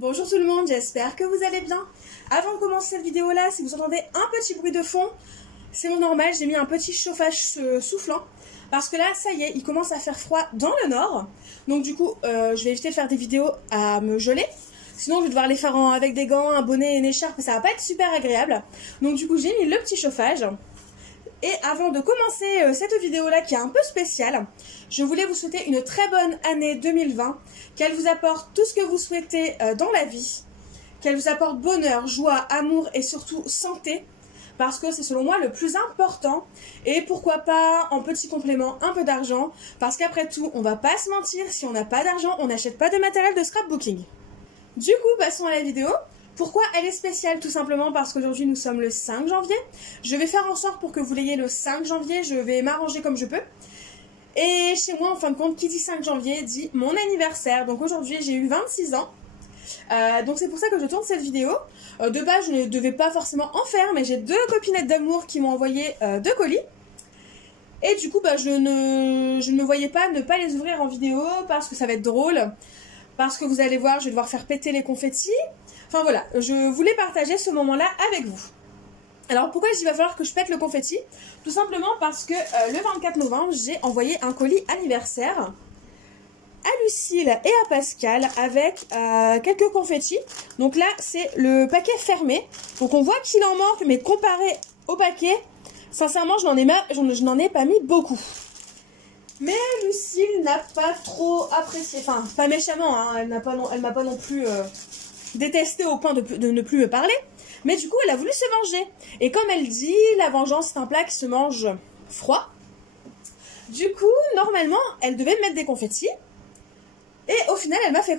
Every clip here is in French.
Bonjour tout le monde, j'espère que vous allez bien. Avant de commencer cette vidéo là, si vous entendez un petit bruit de fond, c'est normal, j'ai mis un petit chauffage soufflant. Parce que là, ça y est, il commence à faire froid dans le nord. Donc du coup, je vais éviter de faire des vidéos à me geler. Sinon, je vais devoir les faire avec des gants, un bonnet et une écharpe, et ça va pas être super agréable. Donc du coup, j'ai mis le petit chauffage. Et avant de commencer cette vidéo-là qui est un peu spéciale, je voulais vous souhaiter une très bonne année 2020, qu'elle vous apporte tout ce que vous souhaitez dans la vie, qu'elle vous apporte bonheur, joie, amour et surtout santé, parce que c'est selon moi le plus important, et pourquoi pas en petit complément un peu d'argent, parce qu'après tout, on va pas se mentir, si on n'a pas d'argent, on n'achète pas de matériel de scrapbooking. Du coup, passons à la vidéo. Pourquoi elle est spéciale? Tout simplement parce qu'aujourd'hui nous sommes le 5 janvier. Je vais faire en sorte pour que vous l'ayez le 5 janvier, je vais m'arranger comme je peux. Et chez moi, en fin de compte, qui dit 5 janvier dit mon anniversaire. Donc aujourd'hui j'ai eu 26 ans. Donc c'est pour ça que je tourne cette vidéo. De base je ne devais pas forcément en faire, mais j'ai deux copinettes d'amour qui m'ont envoyé deux colis. Et du coup je ne me voyais pas ne pas les ouvrir en vidéo parce que ça va être drôle. Parce que vous allez voir, je vais devoir faire péter les confettis. Enfin voilà, je voulais partager ce moment-là avec vous. Alors pourquoi il va falloir que je pète le confetti? Tout simplement parce que le 24 novembre, j'ai envoyé un colis anniversaire à Lucille et à Pascal avec quelques confettis. Donc là, c'est le paquet fermé. Donc on voit qu'il en manque, mais comparé au paquet, sincèrement, je n'en ai pas mis beaucoup. Mais Lucille n'a pas trop apprécié, enfin pas méchamment, hein, elle m'a pas non plus détesté au point de ne plus me parler, mais du coup elle a voulu se venger. Et comme elle dit, la vengeance c'est un plat qui se mange froid. Du coup, normalement, elle devait mettre des confettis, et au final elle m'a fait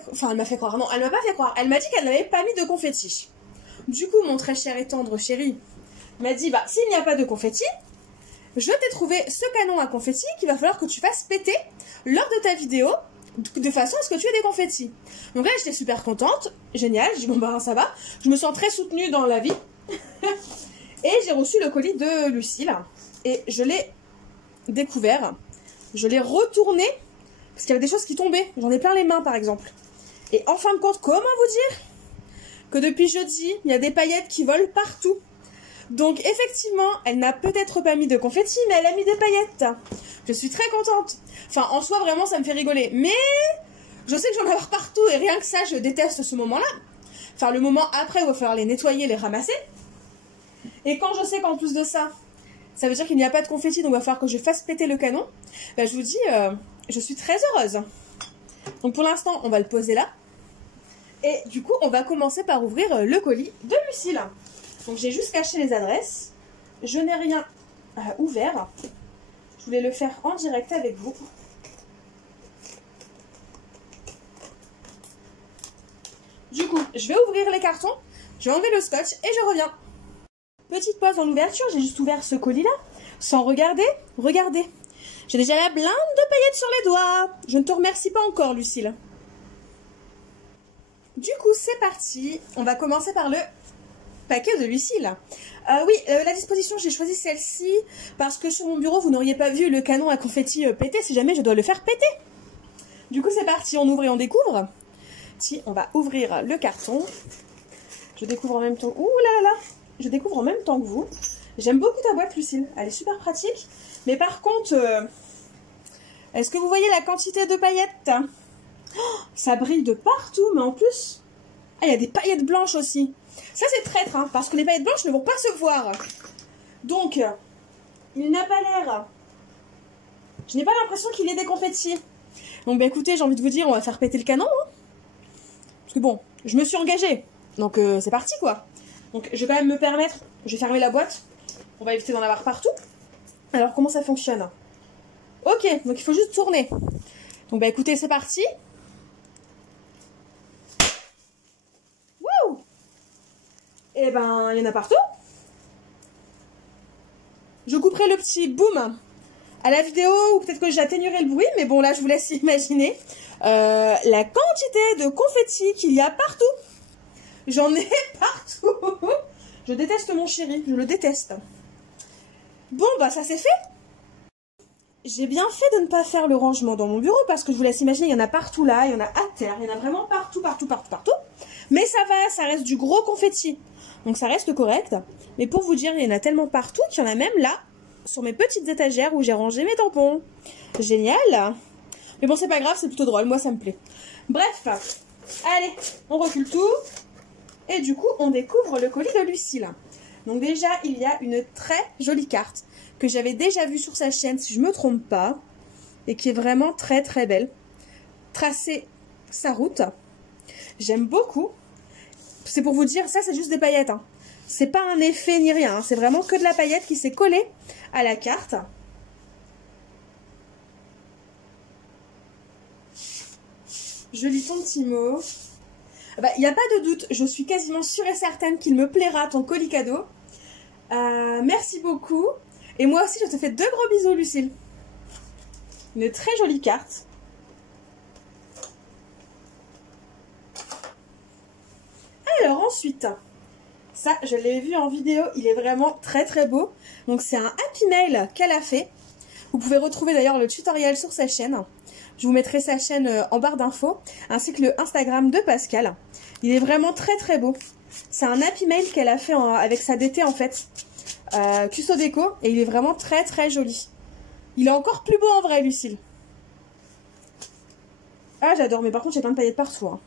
croire, non, elle m'a pas fait croire, elle m'a dit qu'elle n'avait pas mis de confettis. Du coup, mon très cher et tendre chéri m'a dit, bah s'il n'y a pas de confettis, je t'ai trouvé ce canon à confettis qu'il va falloir que tu fasses péter lors de ta vidéo, de façon à ce que tu aies des confettis. Donc là, j'étais super contente, génial, j'ai dit bon bah ça va, je me sens très soutenue dans la vie. Et j'ai reçu le colis de Lucille, et je l'ai découvert, je l'ai retourné, parce qu'il y avait des choses qui tombaient, j'en ai plein les mains par exemple. Et en fin de compte, comment vous dire que depuis jeudi, il y a des paillettes qui volent partout. Donc effectivement, elle n'a peut-être pas mis de confettis, mais elle a mis des paillettes. Je suis très contente. Enfin, en soi, vraiment, ça me fait rigoler. Mais je sais que j'en ai avoir partout, et rien que ça, je déteste ce moment-là. Enfin, le moment après où il va falloir les nettoyer, les ramasser. Et quand je sais qu'en plus de ça, ça veut dire qu'il n'y a pas de confettis, donc il va falloir que je fasse péter le canon, bah, je vous dis, je suis très heureuse. Donc pour l'instant, on va le poser là. Et du coup, on va commencer par ouvrir le colis de Lucille. Donc j'ai juste caché les adresses, je n'ai rien ouvert, je voulais le faire en direct avec vous. Du coup, je vais ouvrir les cartons, je vais enlever le scotch et je reviens. Petite pause dans l'ouverture, j'ai juste ouvert ce colis-là, sans regarder, regardez. J'ai déjà la blinde de paillettes sur les doigts. Je ne te remercie pas encore, Lucille. Du coup, c'est parti, on va commencer par le paquet de Lucille. Oui, la disposition, j'ai choisi celle-ci parce que sur mon bureau, vous n'auriez pas vu le canon à confetti péter si jamais je dois le faire péter. Du coup, c'est parti, on ouvre et on découvre. Si, on va ouvrir le carton. Je découvre en même temps... Ouh là là là, je découvre en même temps que vous. J'aime beaucoup ta boîte, Lucille. Elle est super pratique. Mais par contre, est-ce que vous voyez la quantité de paillettes? Oh, ça brille de partout, mais en plus... Ah, il y a des paillettes blanches aussi. Ça, c'est traître, hein, parce que les paillettes blanches ne vont pas se voir. Donc, il n'a pas l'air... Je n'ai pas l'impression qu'il y ait des confettis. Donc, bah écoutez, j'ai envie de vous dire, on va faire péter le canon. Hein. Parce que bon, je me suis engagée. Donc, c'est parti, quoi. Donc, je vais quand même me permettre... Je vais fermer la boîte. On va éviter d'en avoir partout. Alors, comment ça fonctionne? Ok, donc il faut juste tourner. Donc, bah écoutez, c'est parti. Et ben, il y en a partout. Je couperai le petit boom à la vidéo, ou peut-être que j'atténuerai le bruit, mais bon, là, je vous laisse imaginer la quantité de confettis qu'il y a partout. J'en ai partout. Je déteste mon chéri, je le déteste. Bon, bah, ça c'est fait. j'ai bien fait de ne pas faire le rangement dans mon bureau parce que je vous laisse imaginer, il y en a partout là, il y en a à terre, il y en a vraiment partout. Mais ça va, ça reste du gros confetti. Donc ça reste correct. Mais pour vous dire, il y en a tellement partout qu'il y en a même là, sur mes petites étagères où j'ai rangé mes tampons. Génial. Mais bon, c'est pas grave, c'est plutôt drôle, moi ça me plaît. Bref, allez, on recule tout. Et du coup, on découvre le colis de Lucille. Donc déjà, il y a une très jolie carte que j'avais déjà vue sur sa chaîne, si je ne me trompe pas. Et qui est vraiment très très belle. Tracer sa route. J'aime beaucoup. C'est pour vous dire, ça c'est juste des paillettes. Hein. C'est pas un effet ni rien. Hein. C'est vraiment que de la paillette qui s'est collée à la carte. Je lis ton petit mot. Il n'y a pas de doute, je suis quasiment sûre et certaine qu'il me plaira ton colis cadeau. Merci beaucoup. Et moi aussi, je te fais 2 gros bisous, Lucille. Une très jolie carte. Alors ensuite, ça, je l'ai vu en vidéo, il est vraiment très très beau. Donc c'est un Happy Mail qu'elle a fait. Vous pouvez retrouver d'ailleurs le tutoriel sur sa chaîne. Je vous mettrai sa chaîne en barre d'infos, ainsi que le Instagram de Pascal. Il est vraiment très très beau. C'est un Happy Mail qu'elle a fait avec sa DT en fait, Custo Déco, et il est vraiment très très joli. Il est encore plus beau en vrai, Lucille. Ah, j'adore, mais par contre j'ai plein de paillettes partout. Hein.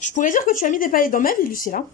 Je pourrais dire que tu as mis des paillettes dans ma vie, Lucille. Hein.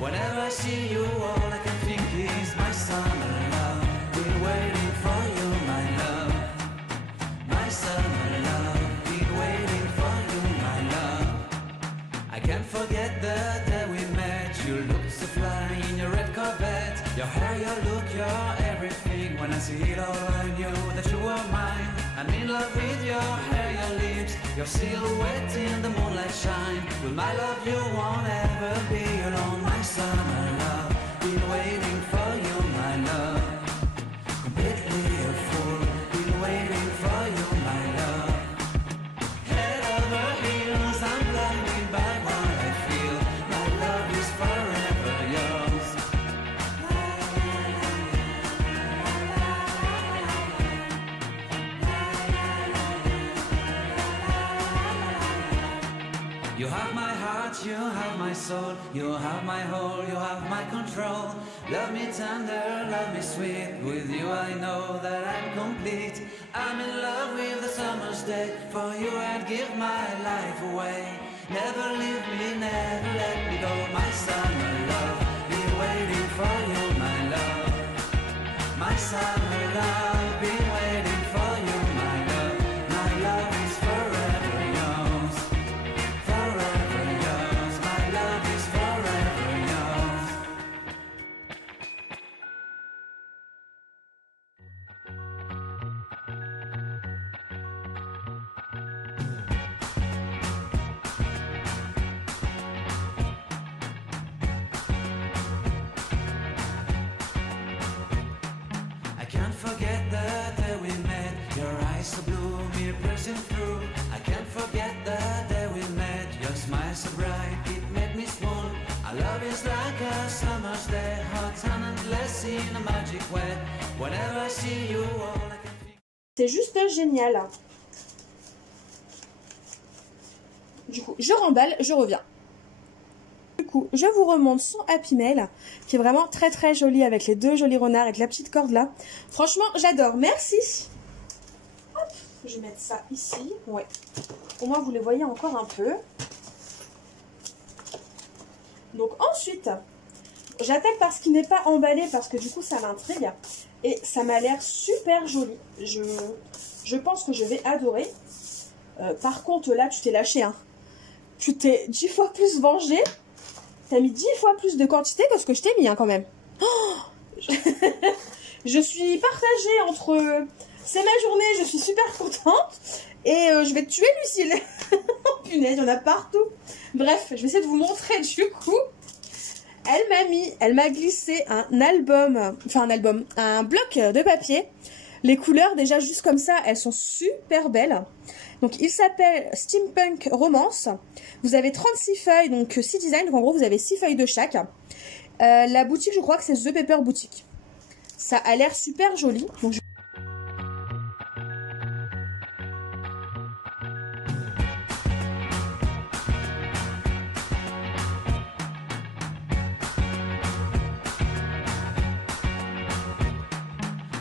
Whenever I see you, all I can think is my summer love. Been waiting for you, my love. My summer love. Been waiting for you, my love. I can't forget the day we met. You looked so fly in your red Corvette. Your hair, your look, your everything. When I see it all, I knew that you were mine. I'm in love with your hair, your lips, your silhouette in the moonlight shine. With my love, you won't ever be alone. My summer love, been waiting for you, my love. Completely a fool, been waiting for you, my love. Head over heels, I'm blinded by what I feel. My love is forever yours. You have my heart, you have my soul, you have my whole, you have my control. Love me tender, love me sweet, with you I know that I'm complete. I'm in love with the summer's day, for you I'd give my life away. Never leave me, never let me go, my summer love. Been waiting for you, my love. My summer love, been waiting for you, my love. My love is forever yours. Forever yours, my love is forever yours. I can't forget the day we met. Your eyes so blue, me piercing through. I can't forget the day we met. Your smile so bright, it made me swoon. Our love is like a summer's day, hot and endless in a magic way. Whenever I see you, all I can think. C'est juste génial. Du coup, je remballe, je reviens. Du coup, je vous remonte son Happy Mail, qui est vraiment très très joli, avec les 2 jolis renards, avec la petite corde là. Franchement, j'adore, merci. Hop, je vais mettre ça ici, ouais. Au moins, vous les voyez encore un peu. Donc ensuite, j'attaque par ce qui n'est pas emballé, parce que du coup, ça m'intrigue. Et ça m'a l'air super joli. Je pense que je vais adorer. Par contre, là, tu t'es lâché, hein. Tu t'es 10 fois plus vengé. T'as mis 10 fois plus de quantité que ce que je t'ai mis, hein, quand même. Oh Je suis partagée entre... c'est ma journée, je suis super contente. Et je vais tuer Lucille. Oh punaise, il y en a partout. Bref, je vais essayer de vous montrer du coup. Elle m'a glissé un album, enfin un bloc de papier. Les couleurs déjà juste comme ça, elles sont super belles. Donc il s'appelle Steampunk Romance. Vous avez 36 feuilles, donc 6 designs, donc en gros vous avez 6 feuilles de chaque. La boutique, je crois que c'est The Paper Boutique. Ça a l'air super joli. Donc,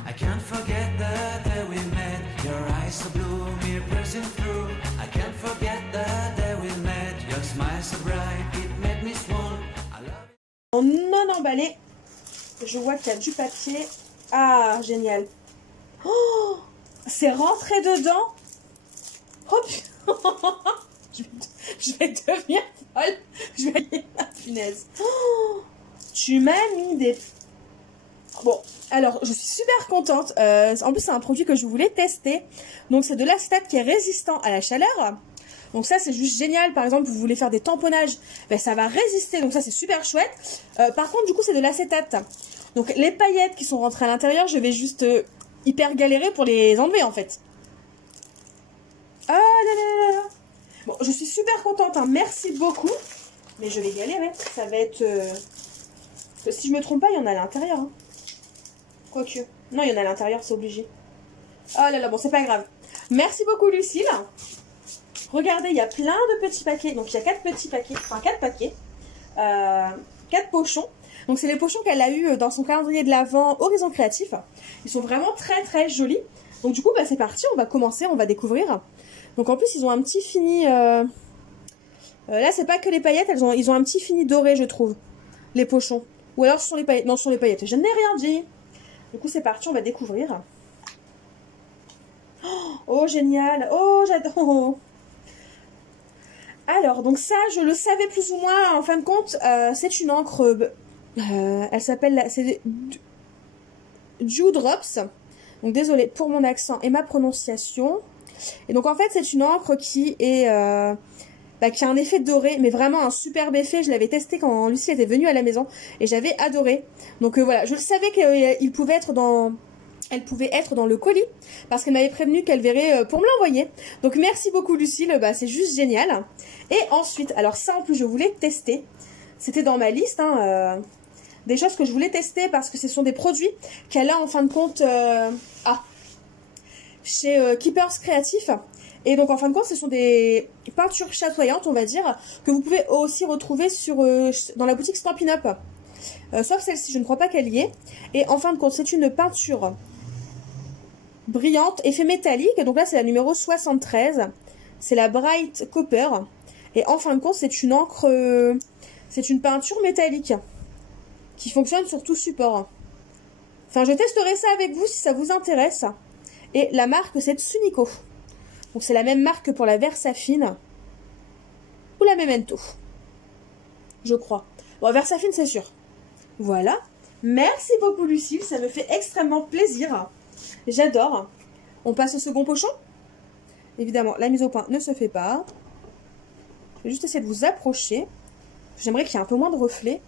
I can't forget the day we met. Your eyes so blue, me pressing through. I can't forget the day we met. Your smile so bright, it made me swoon. I love it. en non emballé, je vois qu'il y a du papier. Ah, génial. Oh, c'est rentré dedans. Oh, je vais devenir folle. Je vais... Ah, punaise. Oh, tu m'as mis des... Bon, alors, je suis super contente. En plus, c'est un produit que je voulais tester. Donc, c'est de l'acétate qui est résistant à la chaleur. Donc ça, c'est juste génial. Par exemple, vous voulez faire des tamponnages, ben, ça va résister. Donc ça, c'est super chouette. Par contre, du coup, c'est de l'acétate. Donc, les paillettes qui sont rentrées à l'intérieur, je vais juste hyper galérer pour les enlever, en fait. Ah là là là là. Bon, je suis super contente. Hein. Merci beaucoup. Mais je vais galérer. Ça va être... si je me trompe pas, il y en a à l'intérieur. Hein. Quoique. Non, il y en a à l'intérieur, c'est obligé. Oh là là, bon, c'est pas grave. Merci beaucoup, Lucille. Regardez, il y a plein de petits paquets. Donc, il y a 4 petits paquets. Enfin, 4 paquets. 4 pochons. Donc, c'est les pochons qu'elle a eu dans son calendrier de l'Avent Horizon Créatif. Ils sont vraiment très, très jolis. Donc, du coup, bah, c'est parti. On va commencer. On va découvrir. Donc, en plus, ils ont un petit fini... là, c'est pas que les paillettes. Ils ont un petit fini doré, je trouve. Les pochons. Ou alors, ce sont les paillettes. Non, ce sont les paillettes. Je n'ai rien dit. Du coup, c'est parti. On va découvrir. Oh, génial. Oh, j'adore. Alors, donc ça, je le savais plus ou moins. En fin de compte, c'est une encre... elle s'appelle... C'est Dew Drops. Donc, désolée pour mon accent et ma prononciation. Et donc, en fait, c'est une encre qui est... qui a un effet doré, mais vraiment un superbe effet. Je l'avais testé quand Lucie était venue à la maison. Et j'avais adoré. Donc, voilà. Je le savais qu'il pouvait être dans... Elle pouvait être dans le colis parce qu'elle m'avait prévenu qu'elle verrait pour me l'envoyer. Donc merci beaucoup Lucille, bah, c'est juste génial. Et ensuite, alors ça en plus je voulais tester. C'était dans ma liste, hein, des choses que je voulais tester parce que ce sont des produits qu'elle a en fin de compte chez Keepers Créatif. Et donc en fin de compte ce sont des peintures chatoyantes on va dire que vous pouvez aussi retrouver dans la boutique Stampin' Up. Sauf celle-ci, je ne crois pas qu'elle y est. Et en fin de compte c'est une peinture brillante, effet métallique. Donc là, c'est la numéro 73. C'est la Bright Copper. Et en fin de compte, c'est une encre... c'est une peinture métallique qui fonctionne sur tout support. Enfin, je testerai ça avec vous si ça vous intéresse. Et la marque, c'est Tsunico. Donc, c'est la même marque que pour la Versafine. Ou la Memento. Je crois. Bon, Versafine, c'est sûr. Voilà. Merci beaucoup, Lucille. Ça me fait extrêmement plaisir. J'adore. On passe au second pochon. Évidemment, la mise au point ne se fait pas. Je vais juste essayer de vous approcher. J'aimerais qu'il y ait un peu moins de reflets.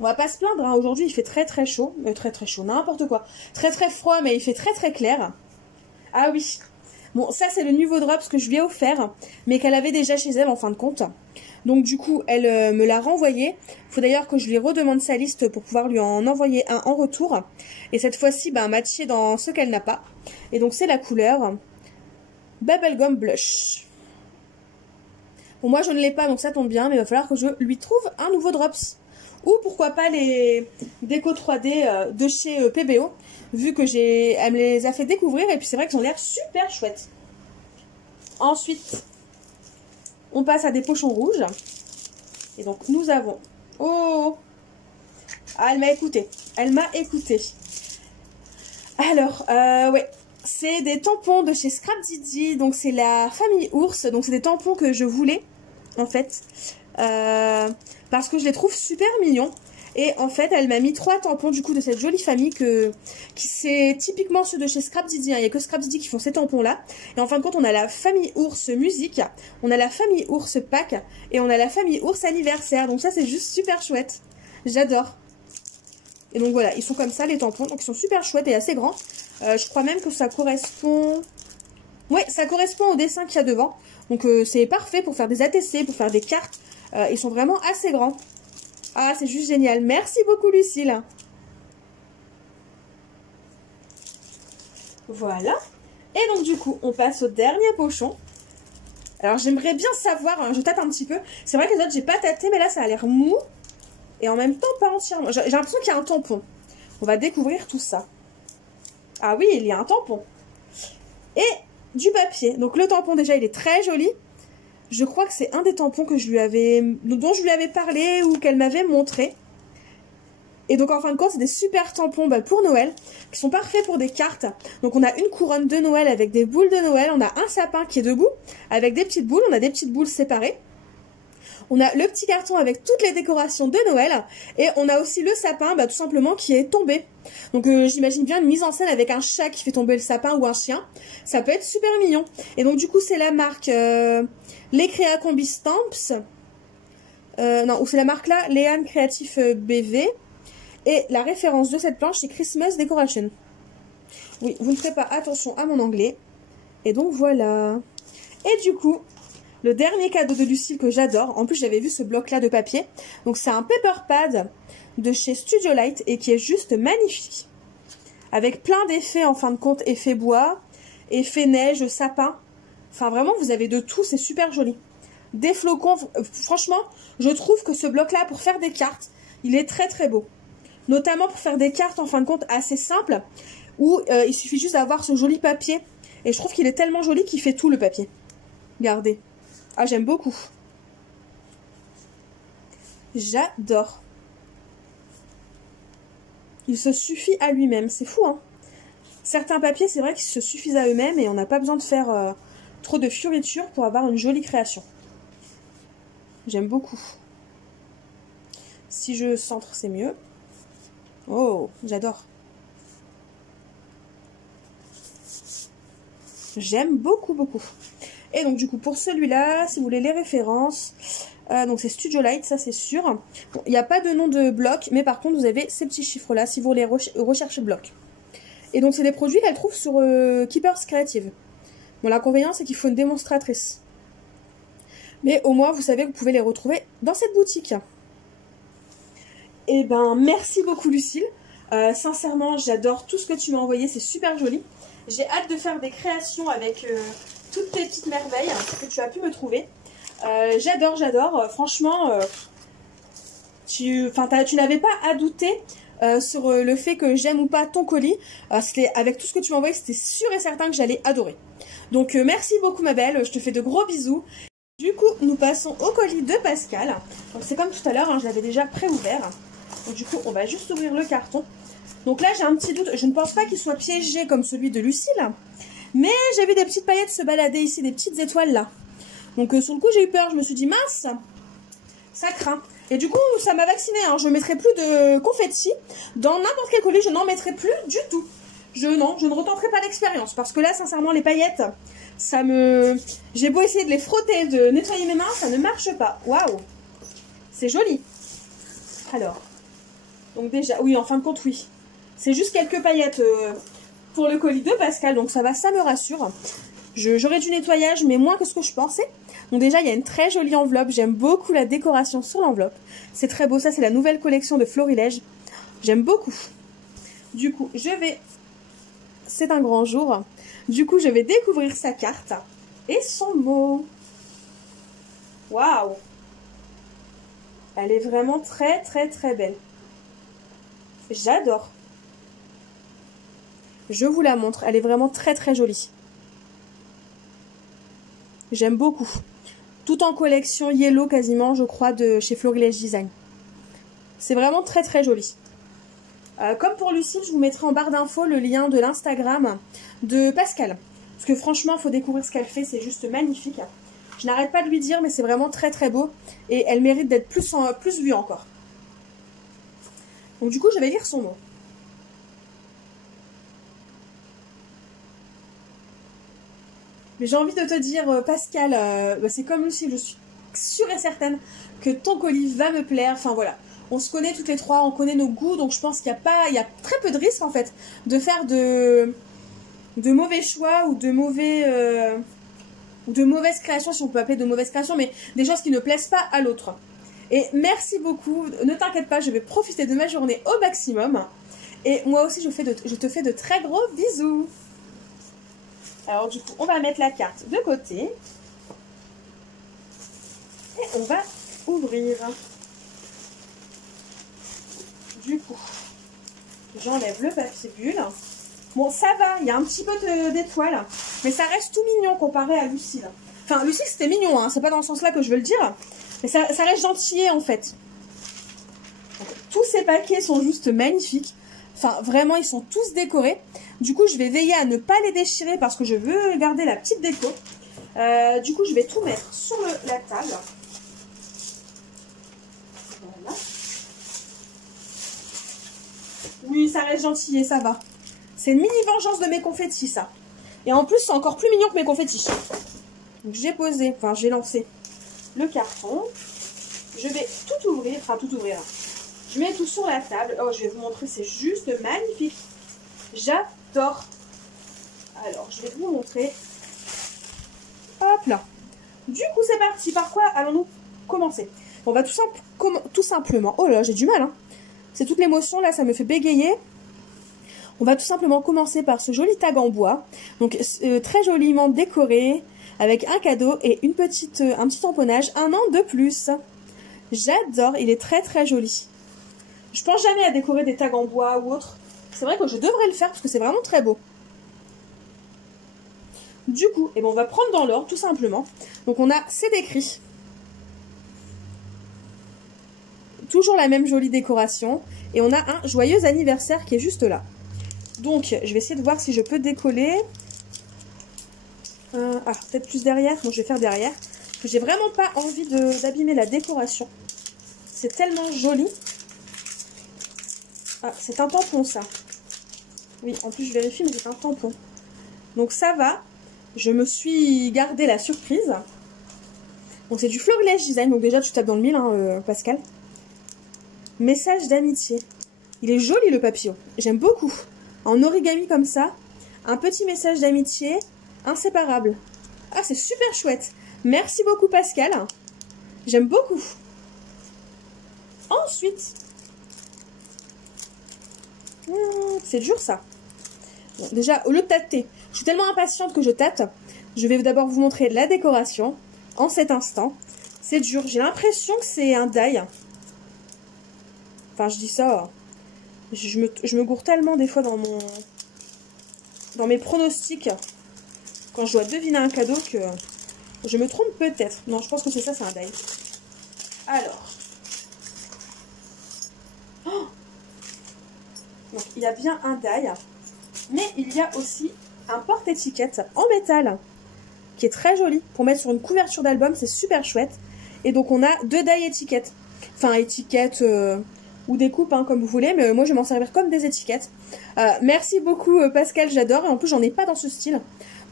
On va pas se plaindre, hein. Aujourd'hui il fait très très chaud. Très très chaud, n'importe quoi. Très très froid, mais il fait très très clair. Ah oui. Bon, ça c'est le nouveau Drops que je lui ai offert, mais qu'elle avait déjà chez elle en fin de compte. Donc du coup, elle me l'a renvoyé. Il faut d'ailleurs que je lui redemande sa liste pour pouvoir lui en envoyer un en retour. Et cette fois-ci, matcher dans ce qu'elle n'a pas. Et donc c'est la couleur Bubblegum Blush. Bon, moi je ne l'ai pas, donc ça tombe bien, mais il va falloir que je lui trouve un nouveau Drops. Ou pourquoi pas les déco 3D de chez PBO, vu que elle me les a fait découvrir, et puis c'est vrai qu'ils ont l'air super chouettes. Ensuite, on passe à des pochons rouges. Et donc nous avons... Oh, ah, elle m'a écouté. Elle m'a écouté. Alors, ouais. C'est des tampons de chez Scrap Didi. Donc c'est la famille ours. Donc c'est des tampons que je voulais, en fait. Parce que je les trouve super mignons. Et en fait, elle m'a mis 3 tampons du coup de cette jolie famille qui c'est typiquement ceux de chez Scrap Didi. Il n'y a que Scrap Didi qui font ces tampons-là. Et en fin de compte, on a la famille ours musique, on a la famille ours Pâques et on a la famille ours anniversaire. Donc ça, c'est juste super chouette. J'adore. Et donc voilà, ils sont comme ça les tampons. Donc ils sont super chouettes et assez grands. Je crois même que ça correspond... Ouais, ça correspond au dessin qu'il y a devant. Donc c'est parfait pour faire des ATC, pour faire des cartes. Ils sont vraiment assez grands. Ah, c'est juste génial. Merci beaucoup, Lucille. Voilà. Et donc, du coup, on passe au dernier pochon. Alors, j'aimerais bien savoir, hein, je tâte un petit peu. C'est vrai que les autres, j'ai pas tâté, mais là, ça a l'air mou. Et en même temps, pas entièrement. J'ai l'impression qu'il y a un tampon. On va découvrir tout ça. Ah oui, il y a un tampon. Et du papier. Donc, le tampon, déjà, il est très joli. Je crois que c'est un des tampons dont je lui avais parlé ou qu'elle m'avait montré. Et donc en fin de compte, c'est des super tampons pour Noël, qui sont parfaits pour des cartes. Donc on a une couronne de Noël avec des boules de Noël, on a un sapin qui est debout avec des petites boules, on a des petites boules séparées. On a le petit carton avec toutes les décorations de Noël. Et on a aussi le sapin, tout simplement, qui est tombé. Donc j'imagine bien une mise en scène avec un chat qui fait tomber le sapin ou un chien. Ça peut être super mignon. Et donc du coup, c'est la marque Les Créa Combi Stamps. Non, ou c'est la marque là, Léane Créatif BV. Et la référence de cette planche, c'est Christmas Decoration. Oui, vous ne ferez pas attention à mon anglais. Et donc voilà. Et du coup... le dernier cadeau de Lucille que j'adore, en plus j'avais vu ce bloc là de papier, donc c'est un paper pad de chez Studio Light et qui est juste magnifique. Avec plein d'effets en fin de compte, effet bois, effet neige, sapin, enfin vraiment vous avez de tout, c'est super joli. Des flocons, franchement je trouve que ce bloc là pour faire des cartes, il est très très beau. Notamment pour faire des cartes en fin de compte assez simples, où il suffit juste d'avoir ce joli papier, et je trouve qu'il est tellement joli qu'il fait tout le papier. Regardez. Ah, j'aime beaucoup. J'adore. Il se suffit à lui-même. C'est fou, hein. Certains papiers, c'est vrai qu'ils se suffisent à eux-mêmes et on n'a pas besoin de faire trop de fioritures pour avoir une jolie création. J'aime beaucoup. Si je centre, c'est mieux. Oh, j'adore. J'aime beaucoup, beaucoup. Et donc du coup pour celui-là, si vous voulez les références, donc c'est Studio Light, ça c'est sûr. Bon, il n'y a pas de nom de bloc, mais par contre vous avez ces petits chiffres-là si vous voulez rechercher bloc. Et donc c'est des produits qu'elle trouve sur Keepers Creative. Bon, l'inconvénient c'est qu'il faut une démonstratrice. Mais au moins vous savez que vous pouvez les retrouver dans cette boutique. Et ben merci beaucoup Lucille. Sincèrement j'adore tout ce que tu m'as envoyé, c'est super joli. J'ai hâte de faire des créations avec... toutes tes petites merveilles que tu as pu me trouver. J'adore, j'adore. Franchement, tu n'avais pas à douter sur le fait que j'aime ou pas ton colis. Avec tout ce que tu m'as envoyé, c'était sûr et certain que j'allais adorer. Donc merci beaucoup ma belle, je te fais de gros bisous. Du coup, nous passons au colis de Pascal. Donc c'est comme tout à l'heure, hein, je l'avais déjà pré-ouvert. Donc du coup, on va juste ouvrir le carton. Donc là, j'ai un petit doute. Je ne pense pas qu'il soit piégé comme celui de Lucille. Mais j'ai vu des petites paillettes se balader ici, des petites étoiles là. Donc sur le coup j'ai eu peur, je me suis dit mince, ça craint. Et du coup ça m'a vacciné, hein. Je ne mettrai plus de confetti. Dans n'importe quel colis je n'en mettrai plus du tout. Je ne retenterai pas l'expérience. Parce que là sincèrement les paillettes, ça me... J'ai beau essayer de les frotter, de nettoyer mes mains, ça ne marche pas. Waouh. C'est joli. Alors. Donc déjà, oui en fin de compte oui. C'est juste quelques paillettes... pour le colis de Pascal, donc ça va, ça me rassure. J'aurai du nettoyage, mais moins que ce que je pensais. Donc déjà, il y a une très jolie enveloppe. J'aime beaucoup la décoration sur l'enveloppe. C'est très beau, ça c'est la nouvelle collection de Florilège. J'aime beaucoup. Du coup, c'est un grand jour. Du coup, je vais découvrir sa carte et son mot. Waouh! Elle est vraiment très très très belle. J'adore. Je vous la montre, elle est vraiment très très jolie. J'aime beaucoup. Tout en collection yellow quasiment, je crois, de chez Florilège Design. C'est vraiment très très joli. Comme pour Lucille, je vous mettrai en barre d'infos le lien de l'Instagram de Pascal. Parce que franchement, il faut découvrir ce qu'elle fait, c'est juste magnifique. Je n'arrête pas de lui dire, mais c'est vraiment très très beau. Et elle mérite d'être plus vue encore. Donc du coup, je vais lire son mot. Mais j'ai envie de te dire, Pascal, c'est comme Lucie, je suis sûre et certaine que ton colis va me plaire. Enfin voilà, on se connaît toutes les trois, on connaît nos goûts, donc je pense qu'il y a très peu de risques en fait de faire de mauvais choix ou de mauvaises créations, si on peut appeler de mauvaises créations, mais des choses qui ne plaisent pas à l'autre. Et merci beaucoup, ne t'inquiète pas, je vais profiter de ma journée au maximum. Et moi aussi, je te fais de très gros bisous. Alors du coup, on va mettre la carte de côté. Et on va ouvrir. Du coup, j'enlève le papier bulle. Bon, ça va, il y a un petit peu d'étoiles. Mais ça reste tout mignon comparé à Lucille. Enfin, Lucille, c'était mignon, hein, c'est pas dans ce sens-là que je veux le dire. Mais ça reste gentillet, en fait. Donc, tous ces paquets sont juste magnifiques. Enfin, vraiment, ils sont tous décorés. Du coup, je vais veiller à ne pas les déchirer parce que je veux garder la petite déco. Du coup, je vais tout mettre sur la table. Voilà. Oui, ça reste gentil et ça va. C'est une mini vengeance de mes confettis, ça. Et en plus, c'est encore plus mignon que mes confettis. Donc, j'ai posé, enfin, j'ai lancé le carton. Je vais tout ouvrir, enfin, tout ouvrir. Je mets tout sur la table. Oh, je vais vous montrer, c'est juste magnifique. J'adore. Alors, je vais vous montrer. Hop là. Du coup, c'est parti. Par quoi allons-nous commencer? On va tout simplement... Oh là, j'ai du mal, hein. C'est toute l'émotion, là, ça me fait bégayer. On va tout simplement commencer par ce joli tag en bois. Donc, très joliment décoré, avec un cadeau et un petit tamponnage. 1 an de plus. J'adore, il est très très joli. Je pense jamais à décorer des tags en bois ou autre. C'est vrai que je devrais le faire parce que c'est vraiment très beau. Du coup, on va prendre dans l'ordre tout simplement. Donc on a C'est décrit. Toujours la même jolie décoration. Et on a un joyeux anniversaire qui est juste là. Donc je vais essayer de voir si je peux décoller. Peut-être plus derrière. Bon, je vais faire derrière. J'ai vraiment pas envie d'abîmer la décoration. C'est tellement joli. Ah, c'est un tampon, ça. Oui, en plus, je vérifie, mais c'est un tampon. Donc, ça va. Je me suis gardé la surprise. Donc, c'est du Florilège Design. Donc, déjà, tu tapes dans le mille, hein, Pascal. Message d'amitié. Il est joli, le papillon. J'aime beaucoup. En origami, comme ça. Un petit message d'amitié. Inséparable. Ah, c'est super chouette. Merci beaucoup, Pascal. J'aime beaucoup. Ensuite... c'est dur ça. Bon, déjà, au lieu de tâter, je suis tellement impatiente que je tâte. Je vais d'abord vous montrer la décoration en cet instant. C'est dur, j'ai l'impression que c'est un die. Enfin, je dis ça. Je me gourre tellement des fois dans mes pronostics quand je dois deviner un cadeau que je me trompe peut-être. Non, je pense que c'est ça, c'est un die. Alors. Donc, il y a bien un die, mais il y a aussi un porte-étiquette en métal qui est très joli pour mettre sur une couverture d'album, c'est super chouette. Et donc, on a 2 die étiquettes, enfin étiquettes ou des coupes, hein, comme vous voulez, mais moi je vais m'en servir comme des étiquettes. Merci beaucoup, Pascal, j'adore, et en plus, j'en ai pas dans ce style,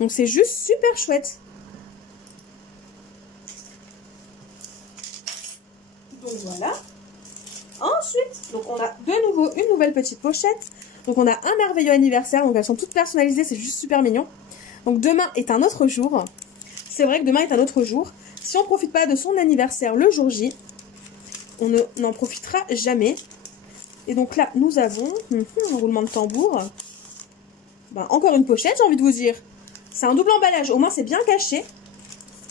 donc c'est juste super chouette. Donc, voilà. Ensuite, donc on a de nouveau une nouvelle petite pochette. Donc on a un merveilleux anniversaire. Donc elles sont toutes personnalisées, c'est juste super mignon. Donc demain est un autre jour. C'est vrai que demain est un autre jour. Si on ne profite pas de son anniversaire le jour J, on n'en profitera jamais. Et donc là, nous avons un roulement de tambour. Encore une pochette, j'ai envie de vous dire. C'est un double emballage, au moins c'est bien caché.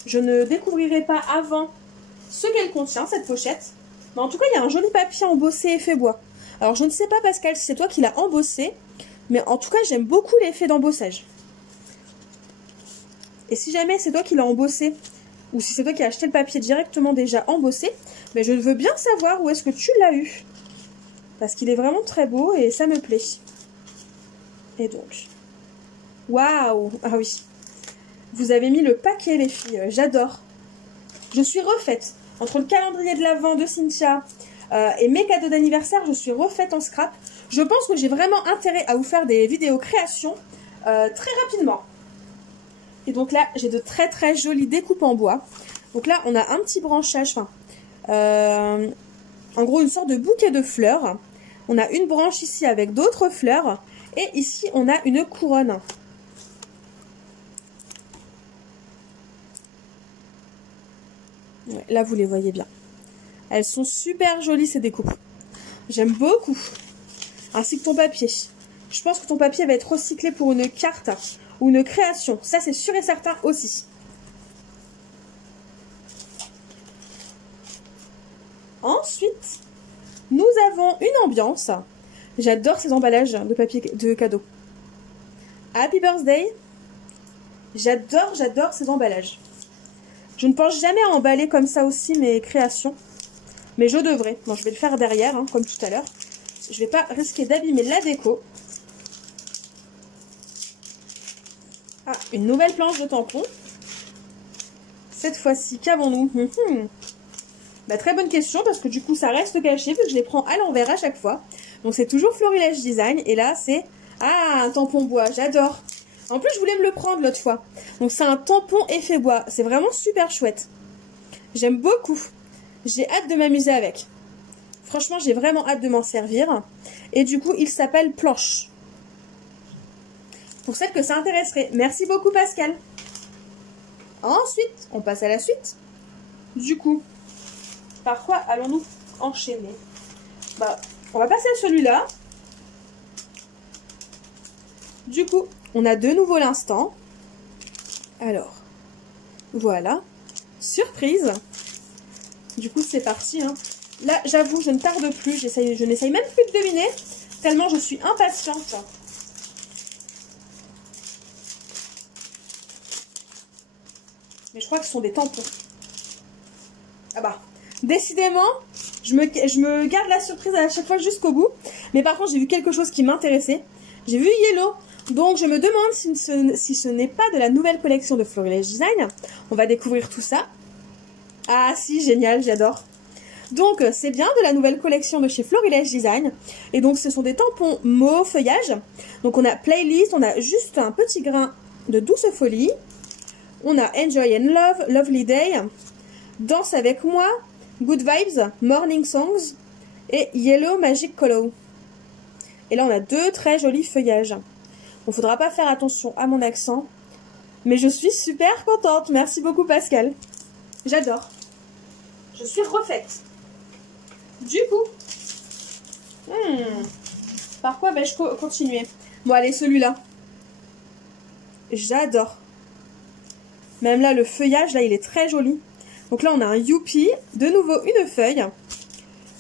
Je ne découvrirai pas avant ce qu'elle contient, cette pochette. Mais en tout cas, il y a un joli papier embossé effet bois. Alors, je ne sais pas, Pascal, si c'est toi qui l'as embossé. Mais en tout cas, j'aime beaucoup l'effet d'embossage. Et si jamais c'est toi qui l'as embossé, ou si c'est toi qui as acheté le papier directement déjà embossé, je veux bien savoir où est-ce que tu l'as eu. Parce qu'il est vraiment très beau et ça me plaît. Et donc... Waouh! Ah oui. Vous avez mis le paquet, les filles. J'adore. Je suis refaite. Entre le calendrier de l'Avent de Cynthia, Et mes cadeaux d'anniversaire, je suis refaite en scrap. Je pense que j'ai vraiment intérêt à vous faire des vidéos création très rapidement. Et donc là, j'ai de très très jolies découpes en bois. Donc là, on a un petit branchage, en gros une sorte de bouquet de fleurs. On a une branche ici avec d'autres fleurs. Et ici, on a une couronne. Ouais, là, vous les voyez bien. Elles sont super jolies, ces découpes. J'aime beaucoup. Ainsi que ton papier. Je pense que ton papier va être recyclé pour une carte ou une création. Ça, c'est sûr et certain aussi. Ensuite, nous avons une ambiance. J'adore ces emballages de papier de cadeaux. Happy Birthday. J'adore ces emballages. Je ne pense jamais à emballer comme ça aussi mes créations. Mais je devrais. Bon, je vais le faire derrière, hein, comme tout à l'heure. Je vais pas risquer d'abîmer la déco. Ah, une nouvelle planche de tampons. Cette fois-ci, qu'avons-nous? Bah, très bonne question, parce que du coup, ça reste caché, vu que je les prends à l'envers à chaque fois. Donc, c'est toujours Florilège Design. Et là, c'est... Ah, un tampon bois, j'adore. En plus, je voulais me le prendre l'autre fois. Donc, c'est un tampon effet bois. C'est vraiment super chouette. J'aime beaucoup. J'ai hâte de m'amuser avec. Franchement, j'ai vraiment hâte de m'en servir. Et du coup, il s'appelle Planche. Pour celles que ça intéresserait. Merci beaucoup, Pascal. Ensuite, on passe à la suite. Du coup, par quoi allons-nous enchaîner? Bah, on va passer à celui-là. Du coup, on a de nouveau l'instant. Alors, voilà. Surprise. Du coup, c'est parti. Hein. Là, j'avoue, je ne tarde plus. Je n'essaye même plus de deviner, tellement je suis impatiente. Mais je crois que ce sont des tampons. Ah bah, décidément, je me garde la surprise à chaque fois jusqu'au bout. Mais par contre, j'ai vu quelque chose qui m'intéressait. J'ai vu Yellow. Donc, je me demande si ce n'est pas de la nouvelle collection de Florilège Design. On va découvrir tout ça. Ah si, génial, j'adore. Donc, c'est bien de la nouvelle collection de chez Florilège Design. Et donc, ce sont des tampons mauve feuillage. Donc, on a Playlist, on a juste un petit grain de douce folie. On a Enjoy and Love, Lovely Day, Danse avec moi, Good Vibes, Morning Songs et Yellow Magic Color. Et là, on a deux très jolis feuillages. Il ne faudra pas faire attention à mon accent. Mais je suis super contente. Merci beaucoup, Pascal. J'adore. Je suis refaite. Du coup, par quoi vais-je continuer? Bon, allez, celui-là. J'adore. Même là, le feuillage, là, il est très joli. Donc là, on a un Youpi. De nouveau, une feuille.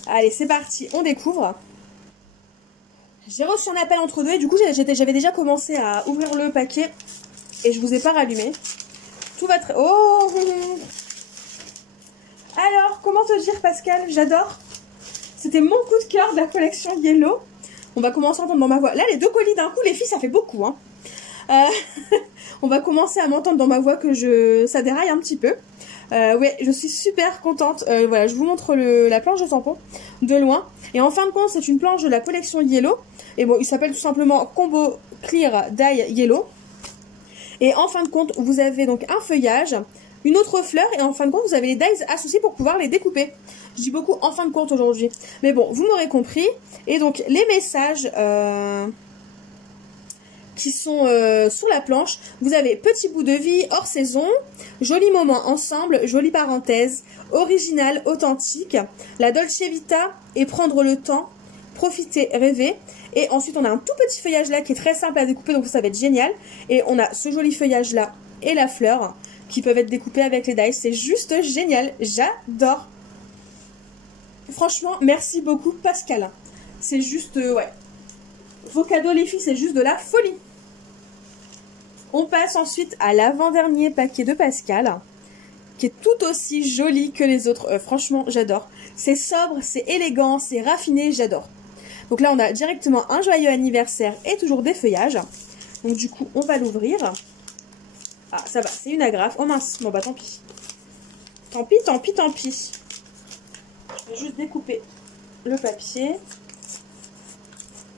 Allez, c'est parti. On découvre. J'ai reçu un appel entre deux et du coup, j'avais déjà commencé à ouvrir le paquet. Et je vous ai pas rallumé. Tout va très... Oh! Alors, comment te dire, Pascal? J'adore. C'était mon coup de cœur de la collection Yellow. On va commencer à entendre dans ma voix. Là, les deux colis d'un coup, les filles, ça fait beaucoup. Hein. On va commencer à m'entendre dans ma voix que ça déraille un petit peu. Ouais, je suis super contente. Voilà, je vous montre la planche de tampon de loin. Et en fin de compte, c'est une planche de la collection Yellow. Et bon, il s'appelle tout simplement Combo Clear Dye Yellow. Et en fin de compte, vous avez donc un feuillage, une autre fleur, et en fin de compte, vous avez les dies associés pour pouvoir les découper. Je dis beaucoup en fin de compte aujourd'hui. Mais bon, vous m'aurez compris. Et donc, les messages qui sont sur la planche, vous avez petit bout de vie, hors saison, joli moment ensemble, jolie parenthèse, original, authentique, la Dolce Vita et prendre le temps, profiter, rêver. Et ensuite, on a un tout petit feuillage là qui est très simple à découper, donc ça va être génial. Et on a ce joli feuillage là et la fleur qui peuvent être découpés avec les dies. C'est juste génial, j'adore. Franchement, merci beaucoup Pascal. C'est juste, ouais. Vos cadeaux les filles, c'est juste de la folie. On passe ensuite à l'avant-dernier paquet de Pascal, qui est tout aussi joli que les autres. Franchement, j'adore. C'est sobre, c'est élégant, c'est raffiné, j'adore. Donc là, on a directement un joyeux anniversaire et toujours des feuillages. Donc du coup, on va l'ouvrir. Ah, ça va, c'est une agrafe. Oh mince, bon bah tant pis. Tant pis, tant pis, tant pis. Je vais juste découper le papier.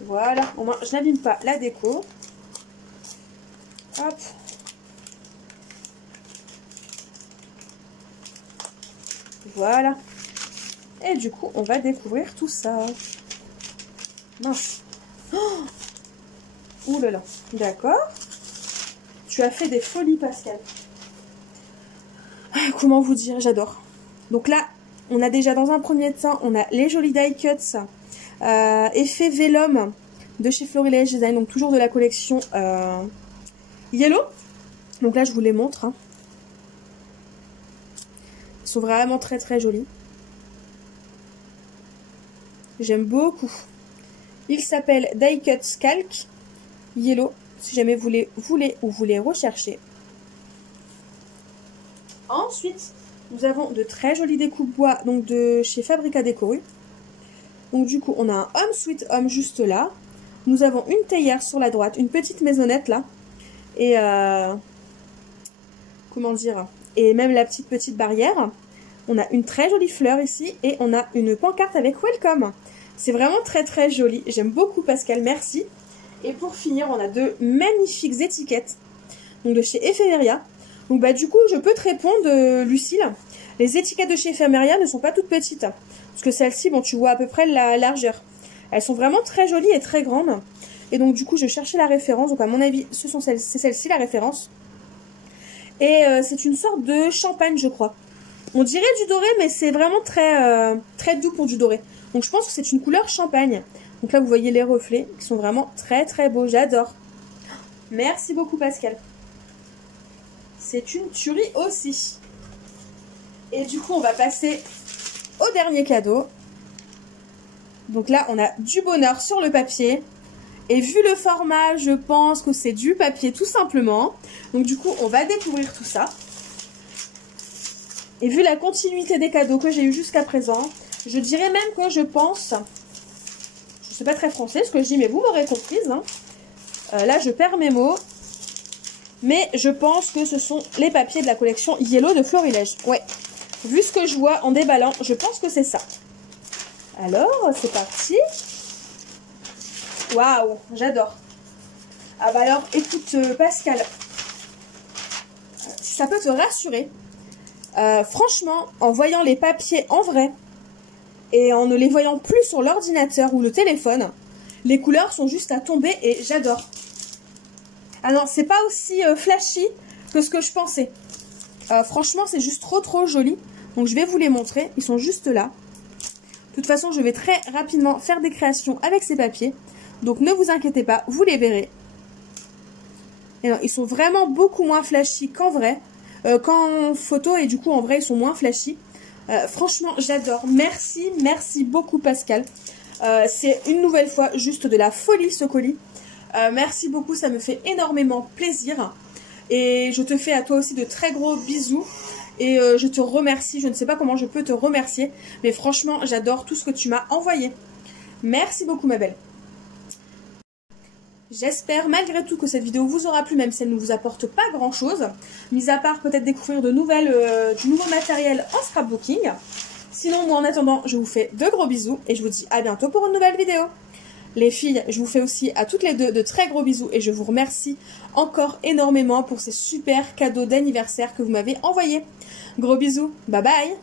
Voilà, au moins je n'abîme pas la déco. Hop. Voilà. Et du coup, on va découvrir tout ça. Mince. Oh, ouh là là. D'accord. Tu as fait des folies, Pascal. Comment vous dire, j'adore. Donc là, on a déjà dans un premier temps, on a les jolis die cuts effet Vellum de chez Florilège Design, donc toujours de la collection Yellow. Donc là, je vous les montre. Hein. Ils sont vraiment très très jolis. J'aime beaucoup. Il s'appelle Die Cut Calc Yellow, si jamais vous les recherchez. Ensuite, nous avons de très jolis découpes bois, donc de chez Fabrica Décoru. Donc du coup, on a un Home Sweet Home juste là. Nous avons une théière sur la droite, une petite maisonnette là. Et comment dire, et même la petite barrière. On a une très jolie fleur ici et on a une pancarte avec Welcome. C'est vraiment très très joli. J'aime beaucoup, Pascal, merci. Et pour finir, on a de magnifiques étiquettes, donc de chez Ephemeria. Donc bah du coup, je peux te répondre, Lucille. Les étiquettes de chez Ephemeria ne sont pas toutes petites. Parce que celles-ci, bon, tu vois à peu près la largeur. Elles sont vraiment très jolies et très grandes. Et donc du coup, je cherchais la référence. Donc à mon avis, c'est celle-ci la référence. Et c'est une sorte de champagne, je crois. On dirait du doré, mais c'est vraiment très, très doux pour du doré. Donc je pense que c'est une couleur champagne. Donc là, vous voyez les reflets qui sont vraiment très très beaux. J'adore. Merci beaucoup, Pascal. C'est une tuerie aussi. Et du coup, on va passer au dernier cadeau. Donc là, on a du bonheur sur le papier. Et vu le format, je pense que c'est du papier tout simplement. Donc du coup, on va découvrir tout ça. Et vu la continuité des cadeaux que j'ai eu jusqu'à présent, je dirais même que je pense... Je ne sais pas très français ce que je dis, mais vous m'aurez comprise. Hein. Là, je perds mes mots. Mais je pense que ce sont les papiers de la collection Yellow de Florilège. Ouais. Vu ce que je vois en déballant, je pense que c'est ça. Alors, c'est parti. Waouh, j'adore. Ah bah alors, écoute, Pascal, si ça peut te rassurer, franchement, en voyant les papiers en vrai et en ne les voyant plus sur l'ordinateur ou le téléphone, les couleurs sont juste à tomber et j'adore. Ah non, c'est pas aussi flashy que ce que je pensais. Franchement, c'est juste trop joli. Donc je vais vous les montrer, ils sont juste là. De toute façon, je vais très rapidement faire des créations avec ces papiers. Donc ne vous inquiétez pas, vous les verrez. Et non, ils sont vraiment beaucoup moins flashy qu'en vrai. Qu'en photo, et du coup en vrai ils sont moins flashy. Franchement, j'adore. Merci beaucoup, Pascal. C'est une nouvelle fois juste de la folie ce colis. Merci beaucoup, ça me fait énormément plaisir. Et je te fais à toi aussi de très gros bisous. Et je te remercie, je ne sais pas comment je peux te remercier. Mais franchement, j'adore tout ce que tu m'as envoyé. Merci beaucoup, ma belle. J'espère malgré tout que cette vidéo vous aura plu, même si elle ne vous apporte pas grand chose, mis à part peut-être découvrir du nouveau matériel en scrapbooking. Sinon, moi en attendant, je vous fais de gros bisous et je vous dis à bientôt pour une nouvelle vidéo. Les filles, je vous fais aussi à toutes les deux de très gros bisous et je vous remercie encore énormément pour ces super cadeaux d'anniversaire que vous m'avez envoyés. Gros bisous, bye bye!